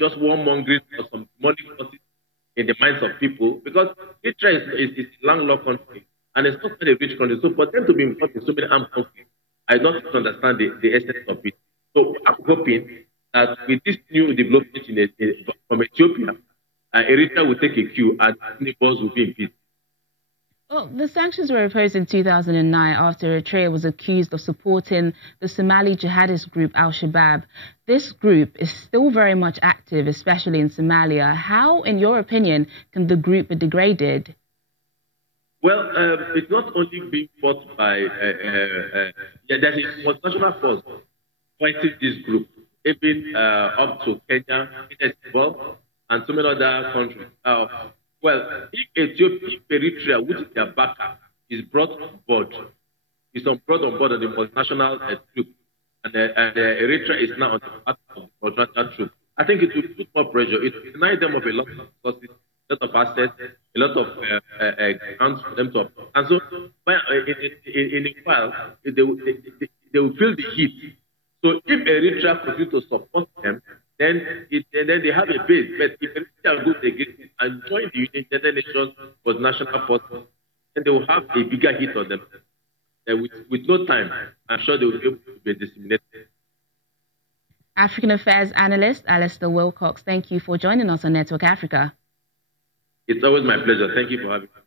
just warmongering or some demonic forces in the minds of people, because Eritrea is a landlocked country and it's not a rich country. So for them to be involved in so many armed conflicts, I don't understand the essence of it. So I'm hoping that with this new development from Ethiopia, Eritrea will take a cue and neighbors will be in peace. Well, the sanctions were imposed in 2009 after Eritrea was accused of supporting the Somali jihadist group Al-Shabaab. This group is still very much active, especially in Somalia. How, in your opinion, can the group be degraded? Well, it's not only being fought by, there's a multinational force fighting this group, even up to Kenya, as well, and so many other countries. Well, if Eritrea, which is their backer, is brought on board, on board of the multinational troop, and Eritrea is now on the part of the multinational troop, I think it will put more pressure. It will deny them of a lot of resources, a lot of assets, a lot of grounds for them to obtain. And so, in a while, they will feel the heat. So if Eritrea continues to support them, then they have a base. But if Eritrea goes against it and join the United Nations for national forces, then they will have a bigger hit on them. With no time, I'm sure they will be able to be disseminated. African Affairs Analyst Alistair Wilcox, thank you for joining us on Network Africa. It's always my pleasure. Thank you for having me.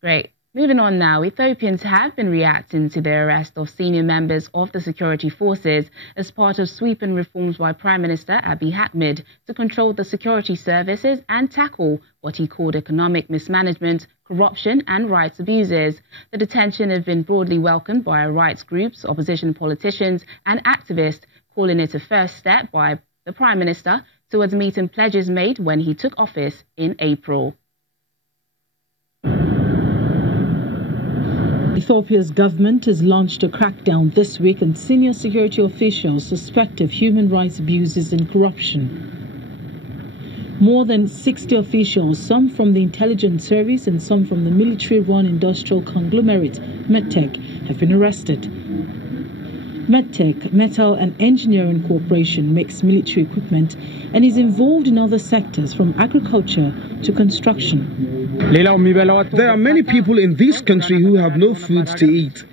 Great. Moving on now, Ethiopians have been reacting to the arrest of senior members of the security forces as part of sweeping reforms by Prime Minister Abiy Ahmed to control the security services and tackle what he called economic mismanagement, corruption and rights abuses. The detention has been broadly welcomed by rights groups, opposition politicians and activists, calling it a first step by the Prime Minister towards meeting pledges made when he took office in April. Ethiopia's government has launched a crackdown this week on senior security officials suspected of human rights abuses and corruption. More than 60 officials, some from the intelligence service and some from the military-run industrial conglomerate Medtech, have been arrested. Medtech, Metal and Engineering Corporation, makes military equipment and is involved in other sectors from agriculture to construction. There are many people in this country who have no food to eat.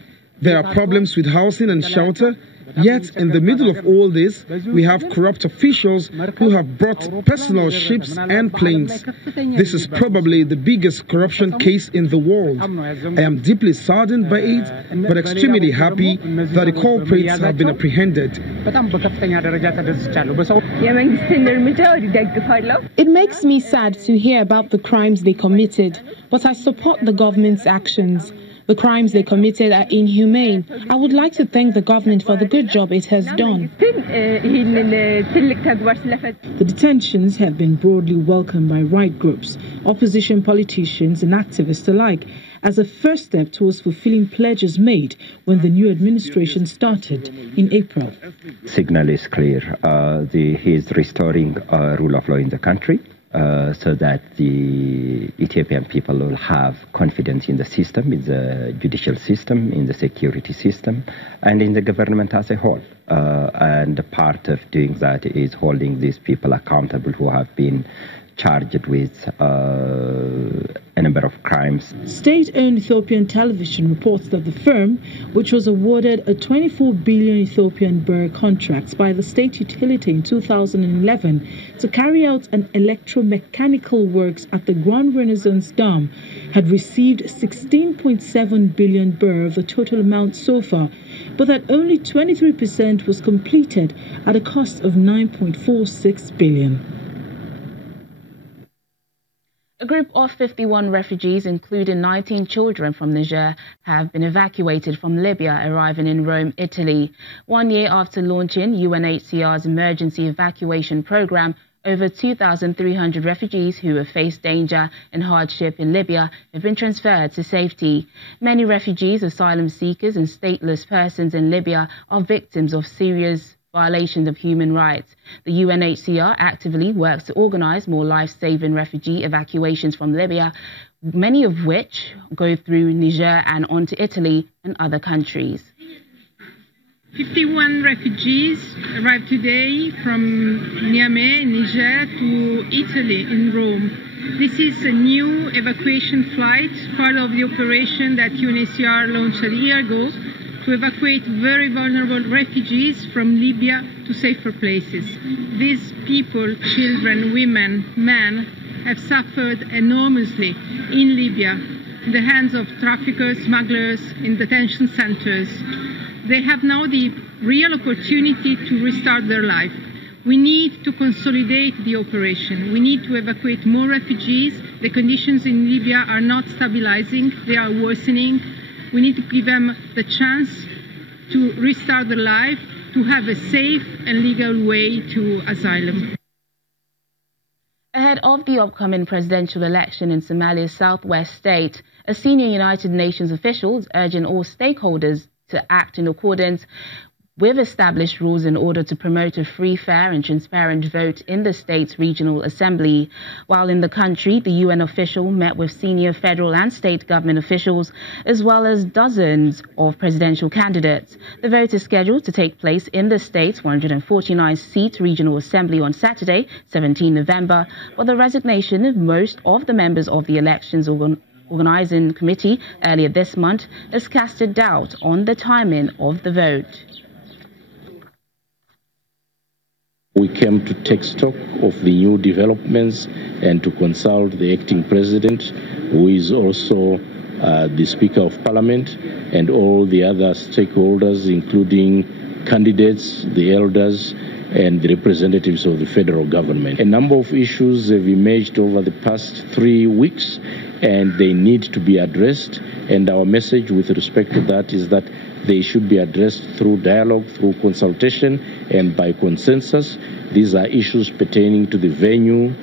There are problems with housing and shelter. Yet, in the middle of all this, we have corrupt officials who have brought personal ships and planes. This is probably the biggest corruption case in the world. I am deeply saddened by it, but extremely happy that the culprits have been apprehended. It makes me sad to hear about the crimes they committed, but I support the government's actions. The crimes they committed are inhumane. I would like to thank the government for the good job it has done. The detentions have been broadly welcomed by right groups, opposition politicians and activists alike as a first step towards fulfilling pledges made when the new administration started in April. Signal is clear. He is restoring rule of law in the country. So that the Ethiopian people will have confidence in the system, in the judicial system, in the security system, and in the government as a whole. And part of doing that is holding these people accountable who have been charged with a number of crimes. State-owned Ethiopian television reports that the firm, which was awarded a 24 billion Ethiopian birr contract by the state utility in 2011 to carry out an electromechanical works at the Grand Renaissance Dam, had received 16.7 billion birr of the total amount so far, but that only 23% was completed at a cost of 9.46 billion. A group of 51 refugees, including 19 children from Niger, have been evacuated from Libya, arriving in Rome, Italy. 1 year after launching UNHCR's emergency evacuation program, over 2,300 refugees who have faced danger and hardship in Libya have been transferred to safety. Many refugees, asylum seekers and stateless persons in Libya are victims of serious violations of human rights. The UNHCR actively works to organize more life-saving refugee evacuations from Libya, many of which go through Niger and on to Italy and other countries. 51 refugees arrived today from Niamey, Niger, to Italy in Rome. This is a new evacuation flight, part of the operation that UNHCR launched a year ago to evacuate very vulnerable refugees from Libya to safer places. These people, children, women, men, have suffered enormously in Libya, in the hands of traffickers, smugglers, in detention centers. They have now the real opportunity to restart their life. We need to consolidate the operation. We need to evacuate more refugees. The conditions in Libya are not stabilizing, they are worsening. We need to give them the chance to restart their life, to have a safe and legal way to asylum. Ahead of the upcoming presidential election in Somalia's southwest state, a senior United Nations official is urging all stakeholders to act in accordance with established rules in order to promote a free, fair and transparent vote in the state's regional assembly. While in the country, the UN official met with senior federal and state government officials, as well as dozens of presidential candidates. The vote is scheduled to take place in the state's 149-seat regional assembly on Saturday, 17 November, but the resignation of most of the members of the elections organizing committee earlier this month has casted doubt on the timing of the vote. We came to take stock of the new developments and to consult the acting president, who is also the Speaker of Parliament, and all the other stakeholders, including candidates, the elders, and the representatives of the federal government. A number of issues have emerged over the past 3 weeks, and they need to be addressed. And our message with respect to that is that they should be addressed through dialogue, through consultation, and by consensus. These are issues pertaining to the venue.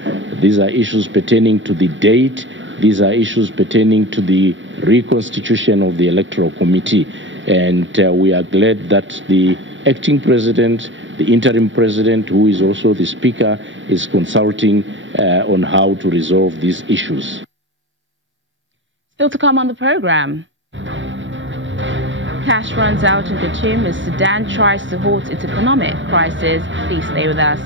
These are issues pertaining to the date. These are issues pertaining to the reconstitution of the Electoral Committee. And we are glad that the acting president, the interim president, who is also the speaker, is consulting on how to resolve these issues. Still to come on the program. Cash runs out in Khartoum as Sudan tries to halt its economic crisis. Please stay with us.